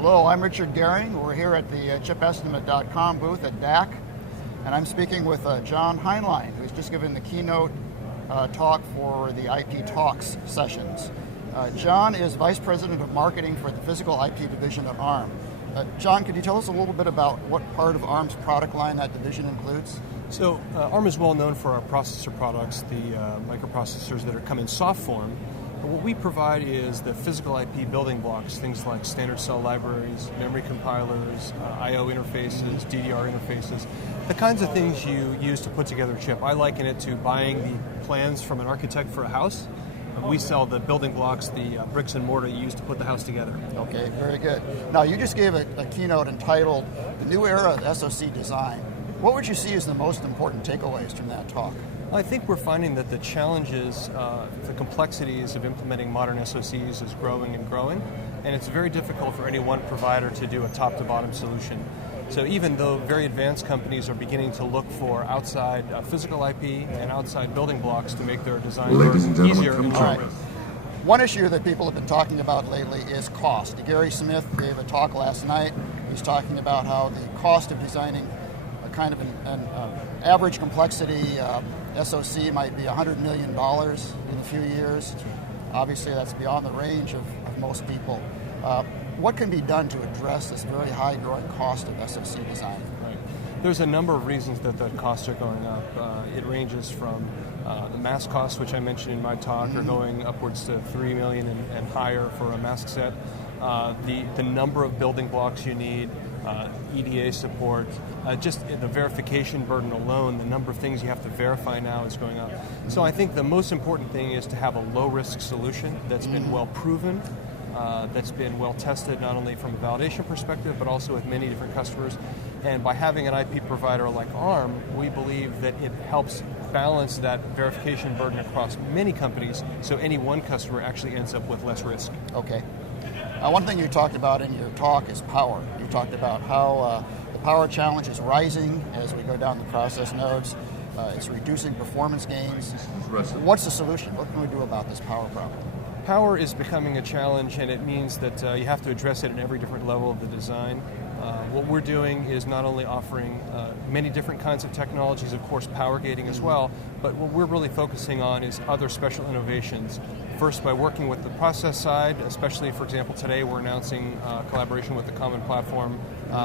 Hello, I'm Richard Goering. We're here at the ChipEstimate.com booth at DAC, and I'm speaking with John Heinlein, who's just given the keynote talk for the IP Talks sessions. John is Vice President of Marketing for the Physical IP Division at ARM. John, could you tell us a little bit about what part of ARM's product line that division includes? So ARM is well known for our processor products, the microprocessors that come in soft form. But what we provide is the physical IP building blocks, things like standard cell libraries, memory compilers, I/O interfaces, DDR interfaces, the kinds of things you use to put together a chip. I liken it to buying the plans from an architect for a house. We sell the building blocks, the bricks and mortar you use to put the house together. Okay, very good. Now, you just gave a keynote entitled The New Era of SoC Design. What would you see as the most important takeaways from that talk? I think we're finding that the challenges, the complexities of implementing modern SoCs is growing and growing, and it's very difficult for any one provider to do a top-to-bottom solution. So even though very advanced companies are beginning to look for outside physical IP and outside building blocks to make their design easier and more. Right. One issue that people have been talking about lately is cost. Gary Smith gave a talk last night. He's talking about how the cost of designing a kind of an average complexity SoC might be $100 million in a few years. Obviously, that's beyond the range of most people. What can be done to address this very high growing cost of SoC design? Right. There's a number of reasons that the costs are going up. It ranges from the mask costs, which I mentioned in my talk, are going upwards to $3 million and higher for a mask set. The number of building blocks you need, EDA support, just the verification burden alone, the number of things you have to verify now is going up. So I think the most important thing is to have a low-risk solution that's been well proven, that's been well tested not only from a validation perspective but also with many different customers. And by having an IP provider like ARM, we believe that it helps balance that verification burden across many companies so any one customer actually ends up with less risk. Okay. One thing you talked about in your talk is power. You talked about how the power challenge is rising as we go down the process nodes. It's reducing performance gains. What's the solution? What can we do about this power problem? Power is becoming a challenge, and it means that you have to address it at every different level of the design. What we're doing is not only offering many different kinds of technologies, of course power gating as well, but what we're really focusing on is other special innovations. First, by working with the process side, especially, for example, today we're announcing collaboration with the Common Platform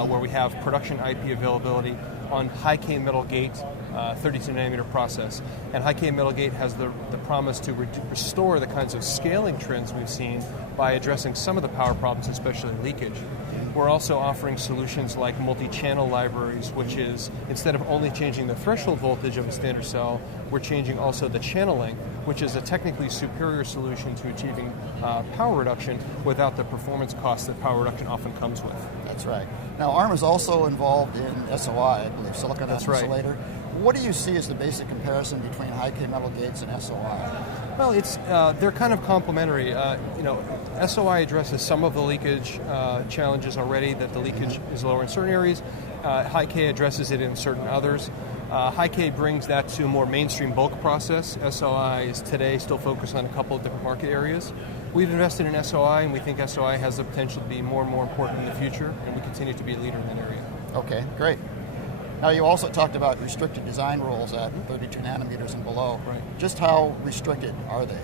where we have production IP availability on high-K metal gate 32-nanometer process. And high-K metal gate has the promise to restore the kinds of scaling trends we've seen by addressing some of the power problems, especially leakage. We're also offering solutions like multi-channel libraries, which is, instead of only changing the threshold voltage of a standard cell, we're changing also the channel length, which is a technically superior solution to achieving power reduction without the performance costs that power reduction often comes with. That's right. Now, ARM is also involved in SOI, I believe, silicon oscillator. Right. What do you see as the basic comparison between high-K metal gates and SOI? Well, they're kind of complementary. SOI addresses some of the leakage challenges already, that the leakage is lower in certain areas. High-K addresses it in certain others. High-K brings that to a more mainstream bulk process. SOI is today still focused on a couple of different market areas. We've invested in SOI, and we think SOI has the potential to be more and more important in the future, and we continue to be a leader in that area. Okay, great. Now, you also talked about restricted design rules at 32 nanometers and below. Right. Just how restricted are they?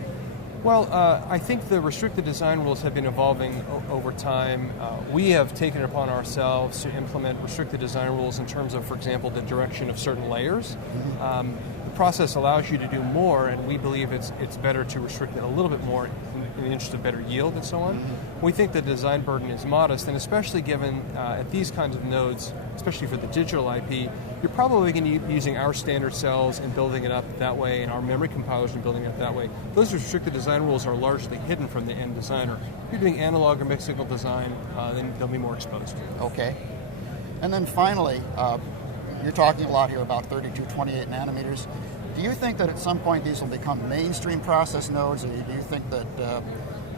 Well, I think the restricted design rules have been evolving over time. We have taken it upon ourselves to implement restricted design rules in terms of, for example, the direction of certain layers. The process allows you to do more, and we believe it's better to restrict it a little bit more in the interest of better yield and so on. We think the design burden is modest, and especially given at these kinds of nodes, especially for the digital IP, you're probably going to be using our standard cells and building it up that way, and our memory compilers and building it up that way. Those restricted design rules are largely hidden from the end designer. If you're doing analog or mixed signal design, then they'll be more exposed. Okay. And then finally, you're talking a lot here about 32, 28 nanometers. Do you think that at some point these will become mainstream process nodes, or do you think that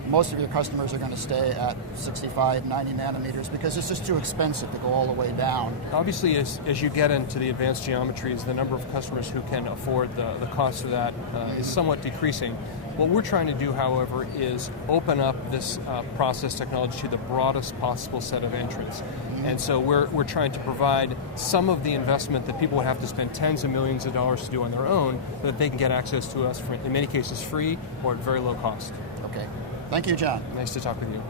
most of your customers are going to stay at 65, 90 nanometers because it's just too expensive to go all the way down? Obviously, as you get into the advanced geometries, the number of customers who can afford the cost of that is somewhat decreasing. What we're trying to do, however, is open up this process technology to the broadest possible set of entrants. And so we're trying to provide some of the investment that people would have to spend tens of millions of dollars to do on their own, but that they can get access to us for, in many cases, free or at very low cost. Okay. Thank you, John. Nice to talk with you.